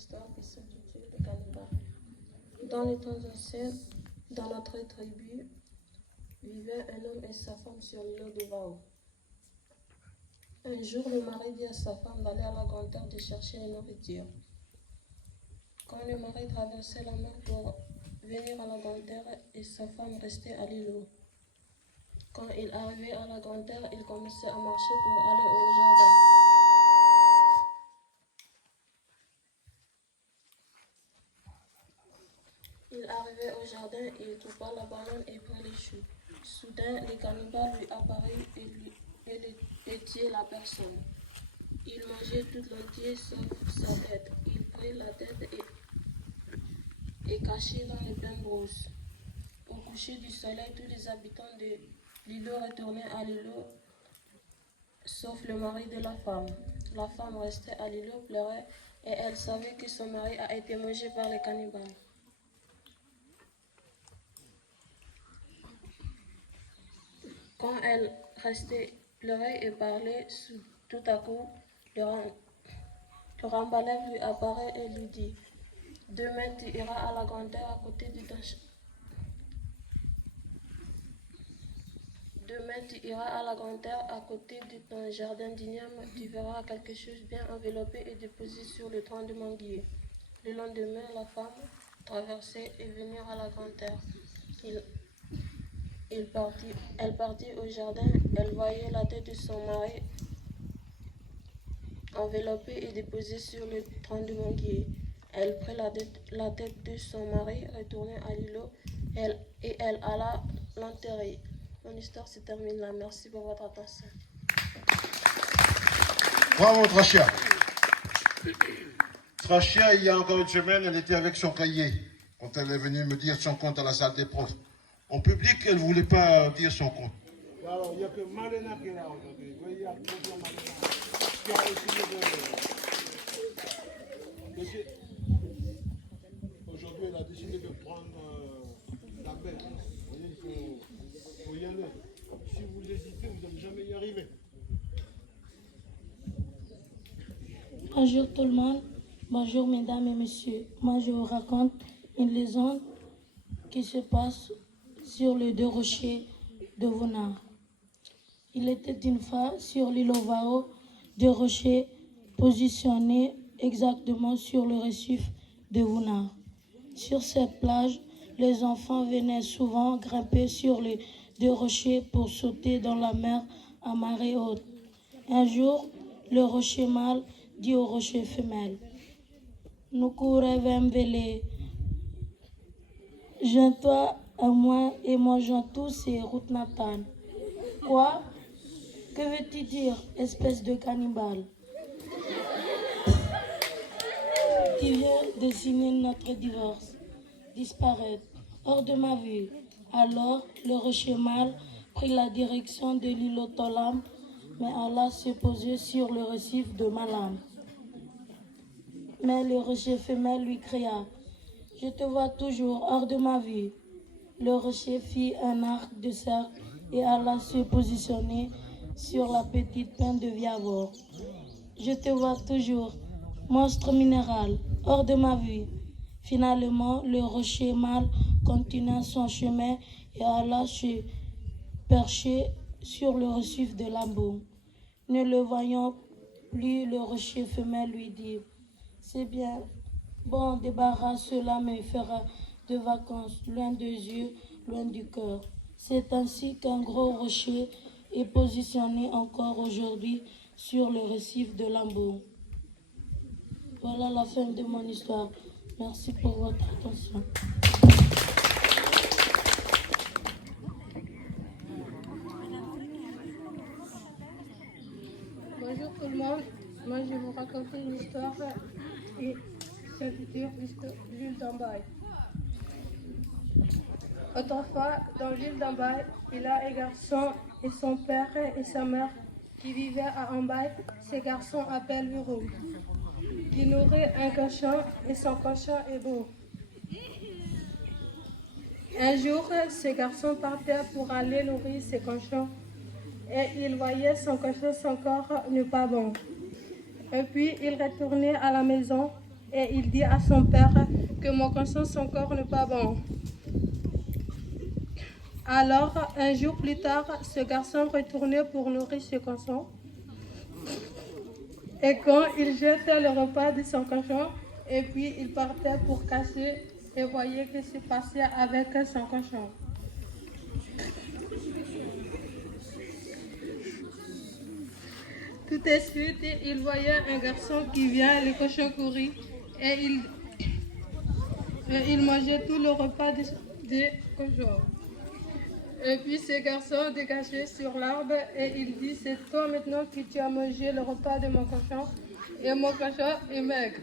histoire qui s'intitule Le cannibale. Dans les temps anciens, dans notre tribu, vivaient un homme et sa femme sur l'île de Vao. Un jour, le mari dit à sa femme d'aller à la grande terre de chercher la nourriture. Quand le mari traversait la mer pour venir à la grande terre, et sa femme restait à l'îlot. Quand il arrivait à la grande terre, il commençait à marcher pour aller au jardin. Il arrivait au jardin, il coupa la banane et prit les choux. Soudain, les cannibales lui apparurent et tuaient la personne. Il mangeait tout l'entier sauf sa tête. Il prit la tête et cachait dans les pleines brousses. Au coucher du soleil, tous les habitants de l'îlot retournaient à l'îlot, sauf le mari de la femme. La femme restait à l'îlot, pleurait, et elle savait que son mari a été mangé par les cannibales. Quand elle restait pleurer et parlait, tout à coup, le Rambalève lui apparaît et lui dit: Demain tu iras à la grande terre à côté de ton Demain tu iras à la grande terre à côté de ton jardin d'igname, tu verras quelque chose bien enveloppé et déposé sur le tronc de manguier. Le lendemain, la femme traversait et venait à la grande terre. Elle partit au jardin, elle voyait la tête de son mari enveloppée et déposée sur le tronc de manguier. Elle prit la tête de son mari, retournait à l'îlot, et elle alla l'enterrer. Mon histoire se termine là. Merci pour votre attention. Bravo, Trachia. Trachia, il y a encore une semaine, elle était avec son cahier quand elle est venue me dire son compte à la salle des profs. En public, elle ne voulait pas dire son compte. Alors, il n'y a que Malena qui est là aujourd'hui. Vous voyez, il y a toujours Malena qui a essayé Aujourd'hui, elle a décidé de prendre la baie. Vous voyez, il faut y aller. Si vous hésitez, vous n'allez jamais y arriver. Bonjour tout le monde, bonjour mesdames et messieurs. Moi je vous raconte une légende qui se passe sur les deux rochers de Vounard. Il était une fois sur l'île Vao, deux rochers positionnés exactement sur le récif de Vounard. Sur cette plage, les enfants venaient souvent grimper sur les deux rochers pour sauter dans la mer à marée haute. Un jour, le rocher mâle dit au rocher femelle: Nous courons vélé. Joins-toi à moi et mangeons tous ces routes natales. Quoi? Que veux-tu dire, espèce de cannibale? Tu viens de signer notre divorce. Disparaître, hors de ma vue. Alors, le rocher mâle prit la direction de l'îlot Tolam, mais alla se poser sur le récif de Malam. Mais le rocher femelle lui cria: Je te vois toujours hors de ma vue. Le rocher fit un arc de cercle et alla se positionner sur la petite pointe de Viavor. Je te vois toujours, monstre minéral, hors de ma vue. Finalement, le rocher mâle continua son chemin et alla se percher sur le récif de Lambeau. Ne le voyant plus, le rocher femelle lui dit: C'est bien, bon débarras, cela me fera de vacances, loin des yeux, loin du cœur. C'est ainsi qu'un gros rocher est positionné encore aujourd'hui sur le récif de Lambeau. Voilà la fin de mon histoire. Merci pour votre attention. Bonjour tout le monde. Moi, je vais vous raconter une histoire qui s'intitule L'île d'Ambaye. Autrefois, dans l'île d'Ambaye, il y a un garçon et son père et sa mère qui vivaient à Ambaye. Ces garçons appellent Virou, qui nourrit un cochon et son cochon est beau. Un jour, ce garçon partait pour aller nourrir ses cochons et il voyait son cochon, son corps n'est pas bon. Et puis il retournait à la maison et il dit à son père que mon cochon, son corps n'est pas bon. Alors, un jour plus tard, ce garçon retournait pour nourrir ce cochon. Et quand il jetait le repas de son cochon, et puis il partait pour cacher et voyait ce qui se passait avec son cochon. Tout de suite, il voyait un garçon qui vient, le cochon courit, et il mangeait tout le repas du cochon. Et puis ce garçon dégagé sur l'arbre et il dit, c'est toi maintenant que tu as mangé le repas de mon cochon et mon cochon est maigre.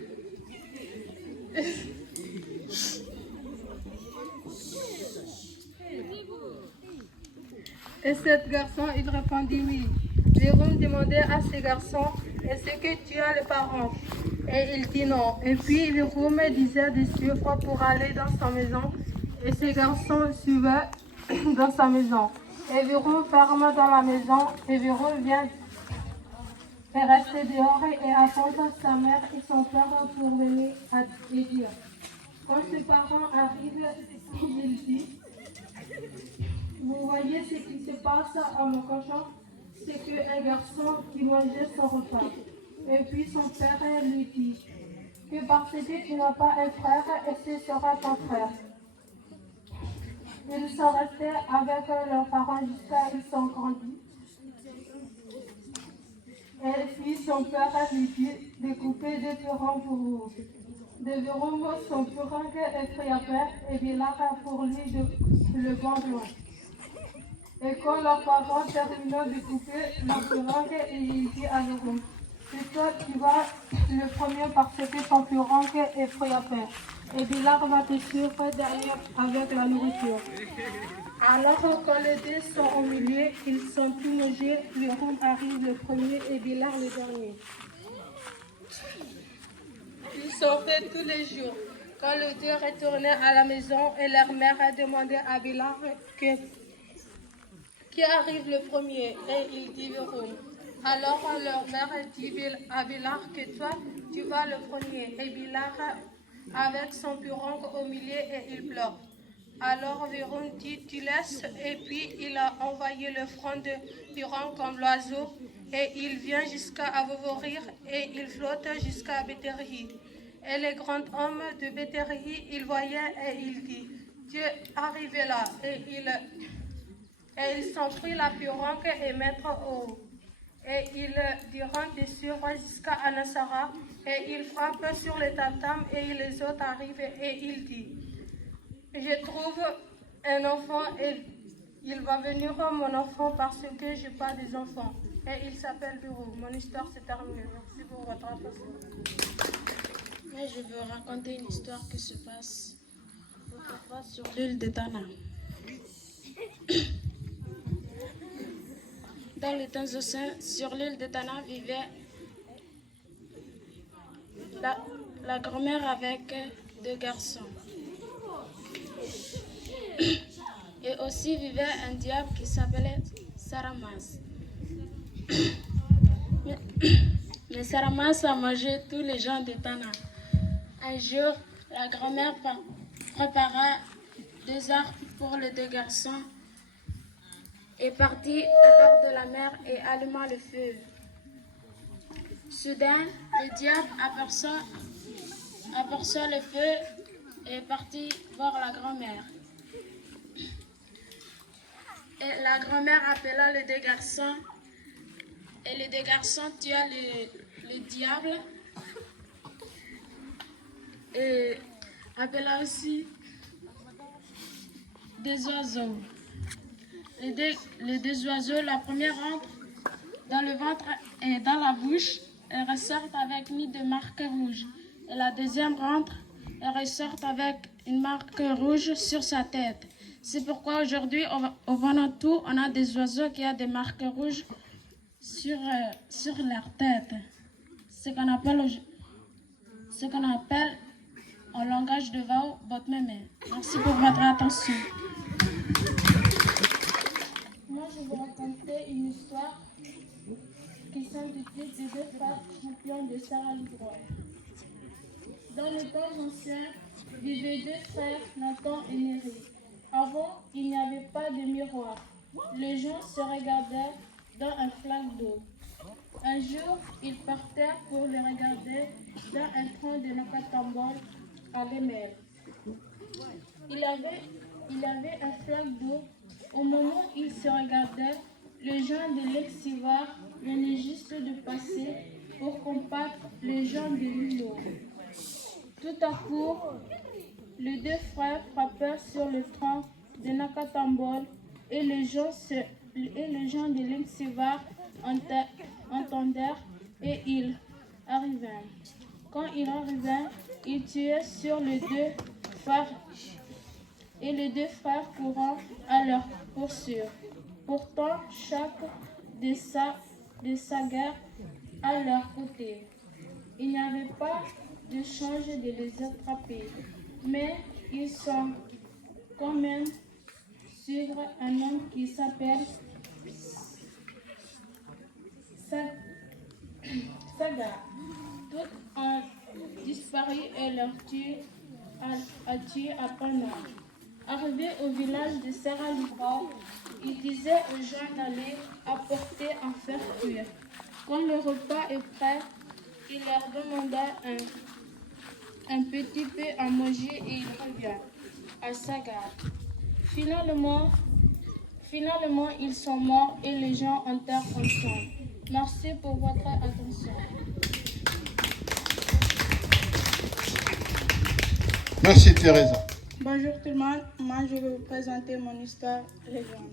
Et ce garçon, il répondit oui. Jérôme demandait à ce garçon, est-ce que tu as les parents? Et il dit non. Et puis Jérôme disait de suivre pour aller dans sa maison. Et ce garçon suivait dans sa maison. Et Jérôme ferme dans la maison. Et Jérôme vient et rester dehors et attendre sa mère et son père pour venir et dire. Quand ses parents arrivent, il dit, vous voyez ce qui se passe à mon cochon? C'est qu'un garçon qui mangeait son repas. Et puis son père lui dit que parce que tu n'as pas un frère, et ce sera ton frère. Ils sont restés avec leurs parents jusqu'à ce qu'ils sont grandis. Et puis son père lui dit de couper deux pirons pour vous. De Jérôme, son piron est friabert et Bilard pour lui le bon blanc. Et quand leurs parents terminent de couper leur piron, il dit à Jérôme, c'est toi qui vas le premier parce que ton piron est friabert. Et Bilard va te suivre derrière avec la nourriture. Alors quand les deux sont au milieu, ils sont tous mangés, Jérôme arrive le premier et Bilard le dernier. Ils sont faits tous les jours. Quand les deux retournaient à la maison et leur mère a demandé à Bilard qui arrive le premier et il dit Jérôme. Alors leur mère dit à Bilard que toi tu vas le premier et Bilard avec son piron au milieu et il pleure. Alors Jérôme dit tu laisses et puis il a envoyé le front de piron comme l'oiseau et il vient jusqu'à Avovorir et il flotte jusqu'à Bétherhi. Et le grand homme de Bétherhi, il voyait et il dit tu es arrivé là et ils sont pris la pirogue et mettre au haut. Et ils diront de suivre jusqu'à Anassara et il frappe sur le tam-tam et les autres arrivent et il dit je trouve un enfant et il va venir mon enfant parce que je n'ai pas des enfants. Et il s'appelle Bureau. Mon histoire s'est terminée. Merci pour votre attention. Mais je veux raconter une histoire qui se passe autrefois sur l'île de Tana. Dans les temps anciens, sur l'île de Tana vivait la grand-mère avec deux garçons. Et aussi vivait un diable qui s'appelait Saramas. Mais Saramas a mangé tous les gens de Tana. Un jour, la grand-mère prépara deux arcs pour les deux garçons et partit au bord de la mer et alluma le feu. Soudain, le diable aperçoit le feu et est parti voir la grand-mère. Et la grand-mère appela les deux garçons et les deux garçons tua le diable et appela aussi des oiseaux. Les deux oiseaux, la première rentre dans le ventre et dans la bouche et ressortent avec une de marque rouge. Et la deuxième rentre et ressort avec une marque rouge sur sa tête. C'est pourquoi aujourd'hui, au Vanuatu, on a des oiseaux qui ont des marques rouges sur leur tête. Ce qu'on appelle en langage de Vao, Botmeme. Merci pour votre attention. Moi, je vais vous raconter une histoire qui s'intitule des deux frères champions de Sarah Ligrois. Dans les temps anciens, vivaient deux frères, Nathan et Néri. Avant, il n'y avait pas de miroir. Les gens se regardaient dans un flaque d'eau. Un jour, ils partèrent pour le regarder dans un tronc de Nakatambol à l'émel. Il avait un flaque d'eau. Au moment où ils se regardaient, les gens de l'Exivar venaient juste de passer pour combattre les gens de l'îlot. Tout à coup, les deux frères frappèrent sur le tronc de Nakatambol et les gens de l'Exivar entendirent et ils arrivèrent. Quand ils arrivèrent, ils tuèrent sur les deux frères et les deux frères courant à leur poursuite. Pourtant, chaque de sa guerre à leur côté. Il n'y avait pas de change de les attraper, mais ils sont quand même suivre un homme qui s'appelle Saga. Tous ont disparu et leur a tué à Pana. Arrivé au village de Serra-Libra, il disait aux gens d'aller apporter un fer cuire. Quand le repas est prêt, il leur demanda un petit peu à manger et il revient à Saga. Finalement, ils sont morts et les gens enterrent ensemble. Merci pour votre attention. Merci Teresa. Bonjour tout le monde, moi je vais vous présenter mon histoire légende.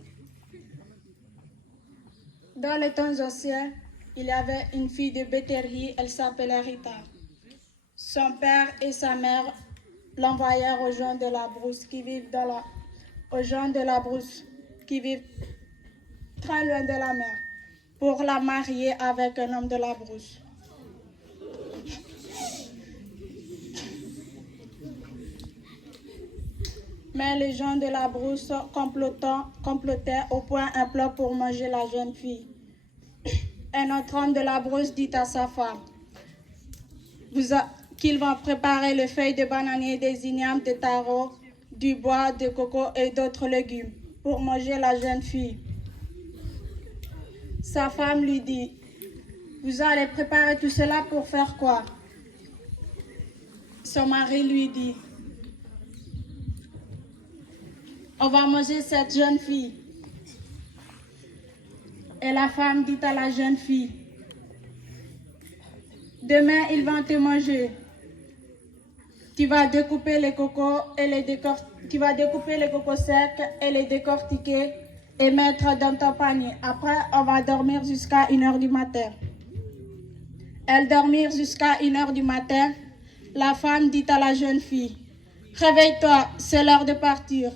Dans les temps anciens, il y avait une fille de Béthérie, elle s'appelait Rita. Son père et sa mère l'envoyèrent aux gens de la brousse qui vivent très loin de la mer pour la marier avec un homme de la brousse. Mais les gens de la brousse complotaient au point un plan pour manger la jeune fille. Un autre homme de la brousse dit à sa femme qu'ils vont préparer les feuilles de bananier, des ignames, de taro, du bois, de coco et d'autres légumes pour manger la jeune fille. Sa femme lui dit, vous allez préparer tout cela pour faire quoi? Son mari lui dit, on va manger cette jeune fille. Et la femme dit à la jeune fille, demain ils vont te manger. Tu vas découper les cocos secs et les décortiquer et mettre dans ton panier. Après, on va dormir jusqu'à 1h du matin. Elles dormirent jusqu'à 1h du matin. La femme dit à la jeune fille, réveille-toi, c'est l'heure de partir.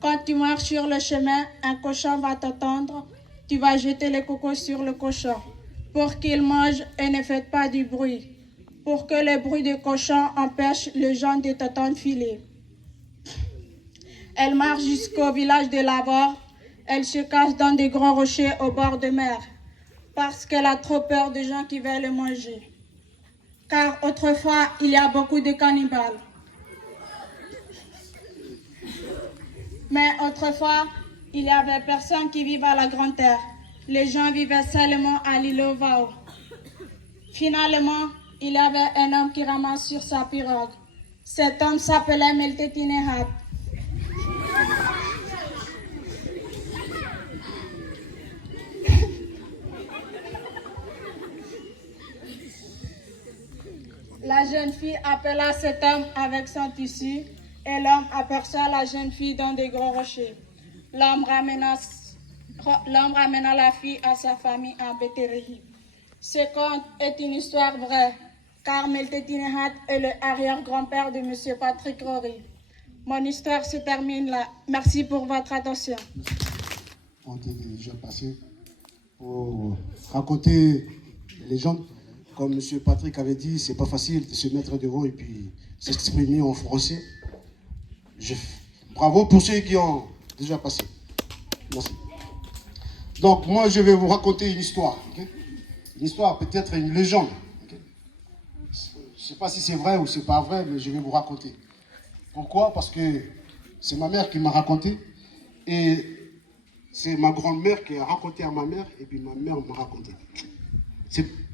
Quand tu marches sur le chemin, un cochon va t'attendre. Tu vas jeter les cocos sur le cochon pour qu'il mange et ne fait pas du bruit, pour que le bruit du cochon empêche les gens de t'entendre filer. Elle marche jusqu'au village de Lavore. Elle se cache dans des grands rochers au bord de mer parce qu'elle a trop peur des gens qui veulent le manger. Car autrefois, il y a beaucoup de cannibales. Mais autrefois, il y avait personne qui vivait à la Grande Terre. Les gens vivaient seulement à l'île Ovao. Finalement, il y avait un homme qui ramasse sur sa pirogue. Cet homme s'appelait Meltetinehat. La jeune fille appela cet homme avec son tissu et l'homme aperçoit la jeune fille dans des gros rochers. L'homme ramena la fille à sa famille en Béthérie. Ce conte est une histoire vraie, car Meltetinehat est le arrière-grand-père de M. Patrick Rory. Mon histoire se termine là. Merci pour votre attention. On est déjà passé pour raconter les légendes. Comme M. Patrick avait dit, c'est pas facile de se mettre devant et puis s'exprimer en français. Bravo pour ceux qui ont déjà passé. Merci. Donc, moi, je vais vous raconter une histoire. Okay? Une histoire, peut-être une légende. Okay? je ne sais pas si c'est vrai ou c'est pas vrai, mais je vais vous raconter. Pourquoi? Parce que c'est ma mère qui m'a raconté. Et c'est ma grand-mère qui a raconté à ma mère, et puis ma mère m'a raconté.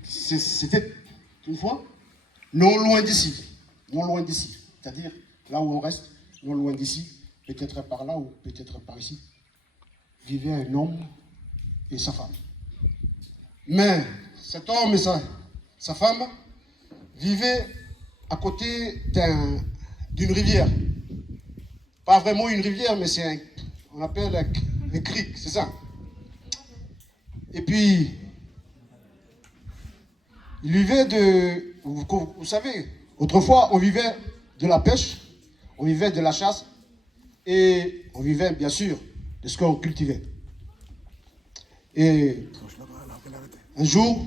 C'était une fois, non loin d'ici. Non loin d'ici. C'est-à-dire, là où on reste, non loin d'ici, peut-être par là ou peut-être par ici, vivait un homme et sa femme. Mais cet homme et sa femme vivaient à côté d'une rivière. Pas vraiment une rivière, mais on appelle un cric, c'est ça. Et puis, ils vivaient vous savez, autrefois, on vivait de la pêche, on vivait de la chasse, et on vivait, bien sûr, de ce qu'on cultivait. Et un jour,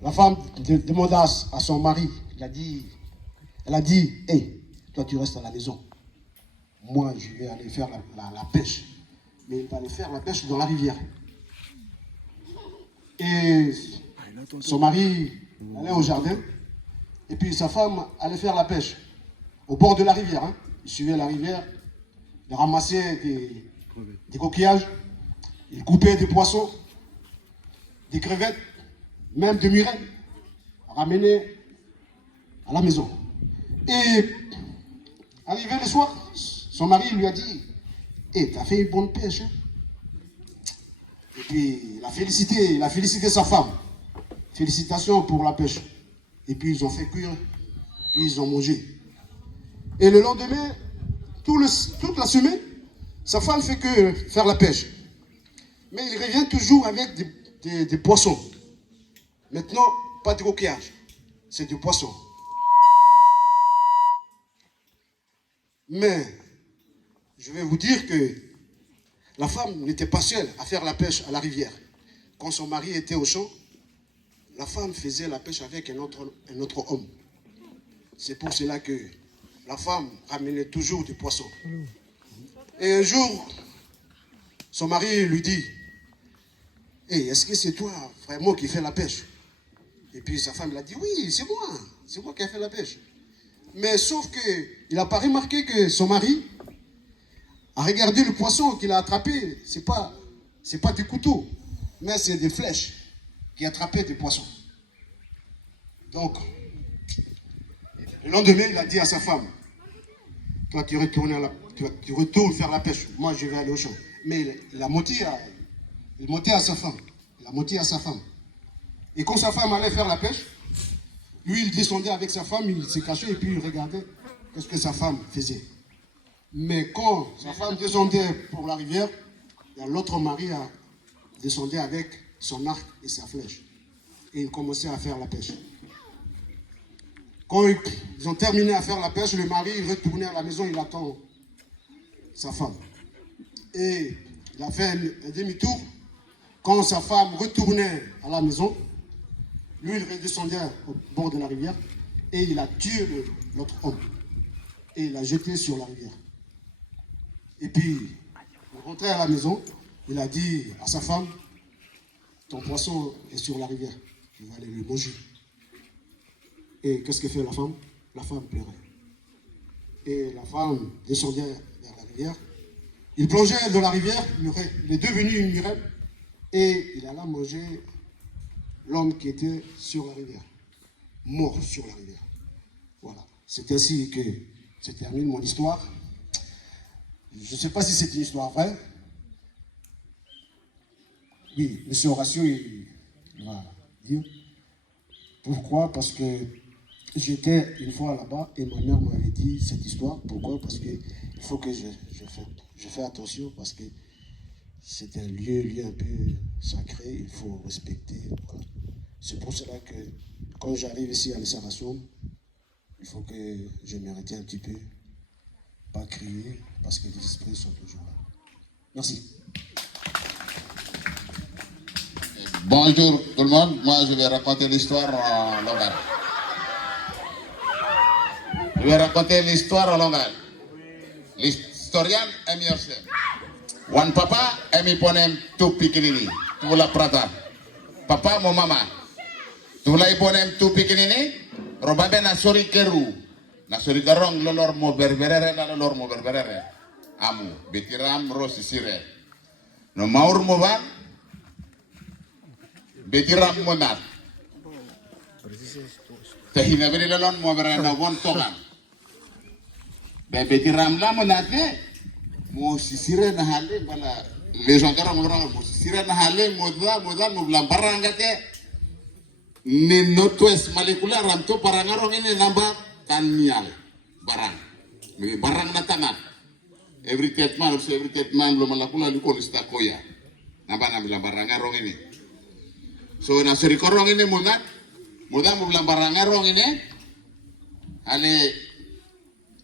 la femme demanda à son mari, elle a dit, hey, toi tu restes à la maison. Moi, je vais aller faire la pêche. Mais il va aller faire la pêche dans la rivière. Et son mari allait au jardin. Et puis sa femme allait faire la pêche. Au bord de la rivière. Hein. Il suivait la rivière. Il ramassait des coquillages. Il coupait des poissons. Des crevettes. Même des murènes. Ramenait à la maison. Et arrivé le soir, son mari lui a dit, hey, t'as fait une bonne pêche. Hein? Et puis il a félicité sa femme. Félicitations pour la pêche. Et puis ils ont fait cuire, puis ils ont mangé. Et le lendemain, toute la semaine, sa femme fait que faire la pêche. Mais il revient toujours avec des poissons. Maintenant, pas de coquillage, c'est du poisson. Mais je vais vous dire que la femme n'était pas seule à faire la pêche à la rivière. Quand son mari était au champ, la femme faisait la pêche avec un autre homme. C'est pour cela que la femme ramenait toujours du poisson. Et un jour, son mari lui dit, hey, est-ce que c'est toi vraiment qui fais la pêche? Et puis sa femme l'a dit, oui, c'est moi qui ai fait la pêche. Mais sauf qu'il n'a pas remarqué que son mari a regardé le poisson qu'il a attrapé. C'est pas des couteaux, mais c'est des flèches qui attrapaient des poissons. Donc, le lendemain, il a dit à sa femme, toi tu retournes faire la pêche, moi je vais aller au champ. Mais il a menti à sa femme. Et quand sa femme allait faire la pêche, lui, il descendait avec sa femme, il s'est caché et puis il regardait ce que sa femme faisait. Mais quand sa femme descendait pour la rivière, l'autre mari descendait avec son arc et sa flèche. Et il commençait à faire la pêche. Quand ils ont terminé à faire la pêche, le mari retournait à la maison, il attend sa femme. Et il a fait un demi-tour. Quand sa femme retournait à la maison, lui, il redescendait au bord de la rivière et il a tué l'autre homme. Et il l'a jeté sur la rivière. Et puis, il rentrait à la maison, il a dit à sa femme, ton poisson est sur la rivière, je vais aller le manger. Et qu'est-ce que fait la femme? La femme pleurait. Et la femme descendait vers la rivière. Il plongeait dans la rivière, il est devenu une murène et il alla manger l'homme qui était sur la rivière, mort sur la rivière. Voilà. C'est ainsi que se termine mon histoire. Je ne sais pas si c'est une histoire vraie. Oui, M. Horatio, il va dire. Pourquoi? Parce que j'étais une fois là-bas et ma mère m'avait dit cette histoire. Pourquoi? Parce qu'il faut que je fais attention parce que c'est un lieu un peu sacré, il faut respecter. Voilà. C'est pour cela que quand j'arrive ici à l'installation, il faut que je m'arrête un petit peu, pas crier, parce que les esprits sont toujours là. Merci. Bonjour tout le monde, moi je vais raconter l'histoire en langage. Je vais raconter l'histoire en langage. L'historien aime yourself. One papa aime ponem tout pikinini, tout la prata. Papa mon maman. Tout la ponem tout pikinini, Robabe na sori keru. Na sori garong lolor mo berberere na lolor mo berberere. Amu betiram rosi sire. No maur mo ban. Betiram mo nat. Tehina beri lolon mo berana won tongan. Be betiram la mo nat ne. Mo sisire na hale bala les gens garong lorang mo sisire na hale mo blambaranga te. Ne northwest molecular ramto parangarong ini namba tanial barang. Barang na tanat. Every 10 months lo malakula liko lista koya. Namba na bilang barangarong ini. So na seri korong ini muda mo bilang barangarong ini. Ale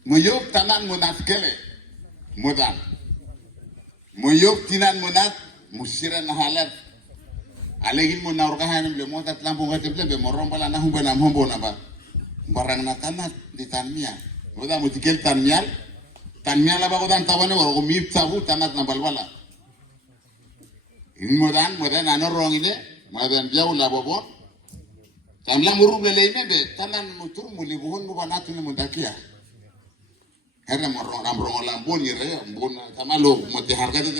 muyuk tanan munat kele. Muda. Muyuk tinan munat musira na halat. Alegin mo na orkahan ng mo tat lampong katible be morom pala na humba na hombo na ba barang na tanat di tanmia oda mo tikel tanmial ba ko dan tawane ko mip tabu tanat na balbala in modan ano rong ine modan jaw la bobo tamla muru le ime be tanan mutur muli buhon mo banatu ne mundakia herre mo rong lambon yere mbon tamalo mo te harga de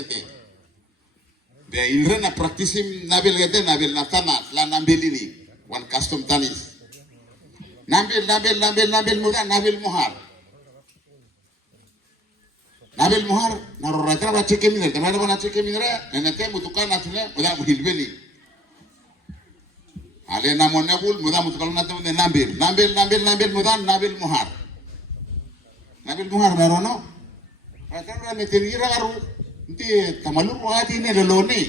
be inre na praktisim nabil gede nabil na tanat la nambil ini one custom tanis nabil muda nabil muhar narorata ba cheke minre tamana bana cheke minre enete mutukan atune muda muhilbeli ale namone bul muda mutukal natune nabil muda nabil muhar narono rata ne tenira garu Nti tamalur wati ne leloni.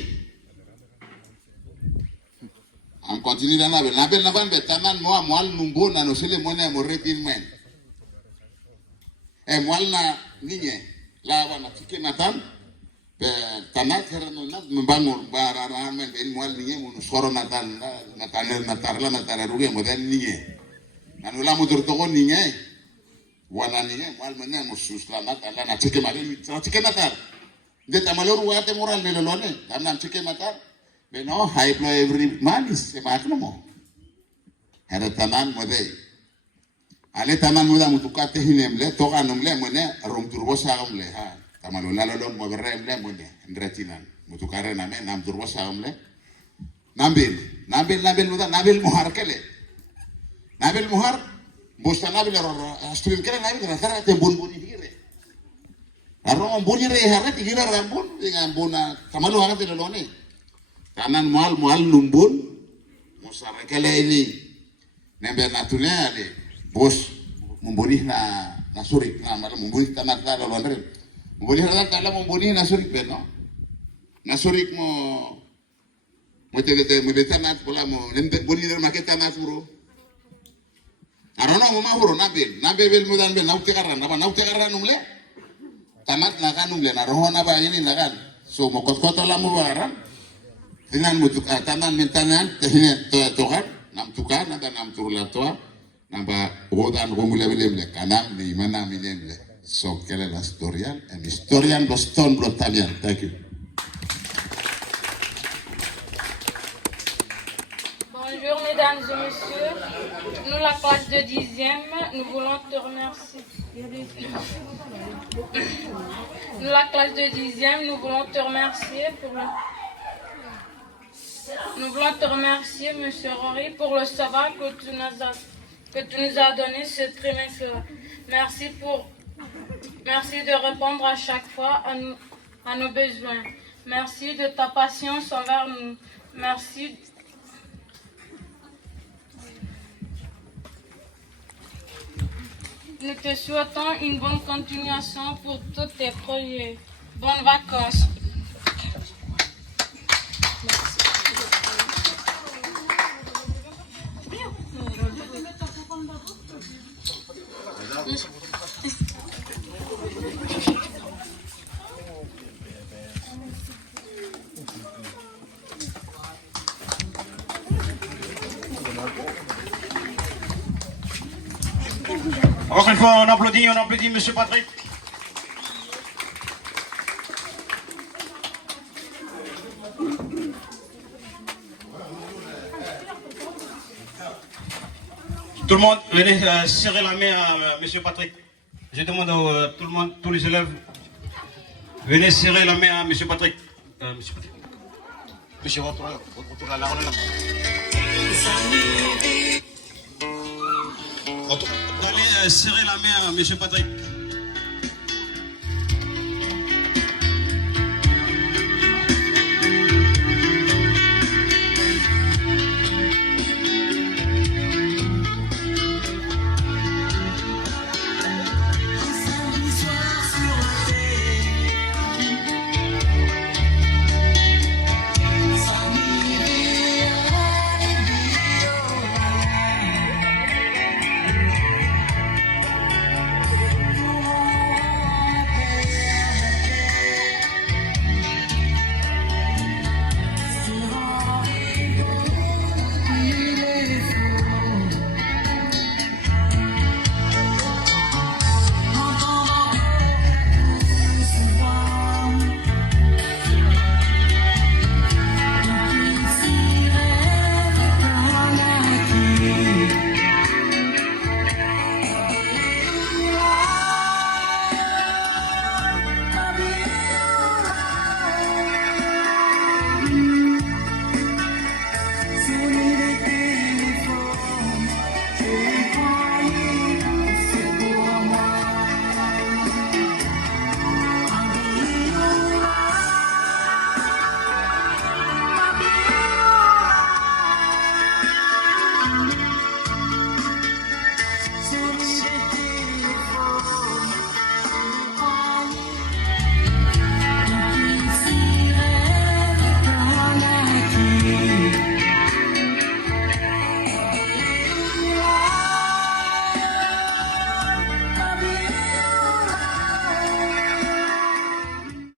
Am continue dan nabil naban betanan moal numbo na no sele mone moretin men. Moal na ninye lawa na tike matan be tanat herno na membangun bararan men ben moal ninye mun soro natan natarla natararuge model ninye. Nanu la motor to ninye wala ninye moal mene musus la natala na tike matar. De tamalor wate moral ne lolone tamnam chike matar be no high blow every man is se makno mo hera tanan mode ale tanan muda mutukate hinemle toga nomle mone rom turbo sagamle ha tamalo lalolon mo beremle mone ndretinan mutukare name nam turbo sagamle nabil muda nabil muhar kele nabil muhar bosta nabil astrim kele nabil ratara te bunbuni dire Arong bunyi reharat igira rambun dengan buna kamalu hangat di lelone kanan mual lumbun musara kele ini nembe natune ale bos membunih na surik na malam membunih tanah la lelone membunih tanah membunih na surik beno na surik mo te tanah pola mo nembe bunyi der make tanah suro arono mo mahuro nabil mudan be naute karana numle tamat nakan le na rohona ba ini nakan so mo koto la mo baran tinan mutuk tanan mintanan tehine tokan nam tukan ada nam turla toa namba rodan romule kanam ni mana milemle so quelle est la historian Boston Brotalian. Thank you. Bonjour mesdames et messieurs, nous la classe de 10e, nous voulons te remercier. Nous la classe de 10e, nous voulons te remercier monsieur Rory pour le savoir que tu nous as donné ce trimestre. Merci de répondre à chaque fois à nos besoins. Merci de ta patience envers nous. Merci. Nous te souhaitons une bonne continuation pour tous tes projets. Bonnes vacances. Encore une fois, on applaudit M. Patrick. Tout le monde, venez serrer la main à Monsieur Patrick. Je demande à tout le monde, tous les élèves, venez serrer la main à Monsieur Patrick. Monsieur Patrick. Monsieur, retourne à la relève. Allez serrer la main à Monsieur Patrick.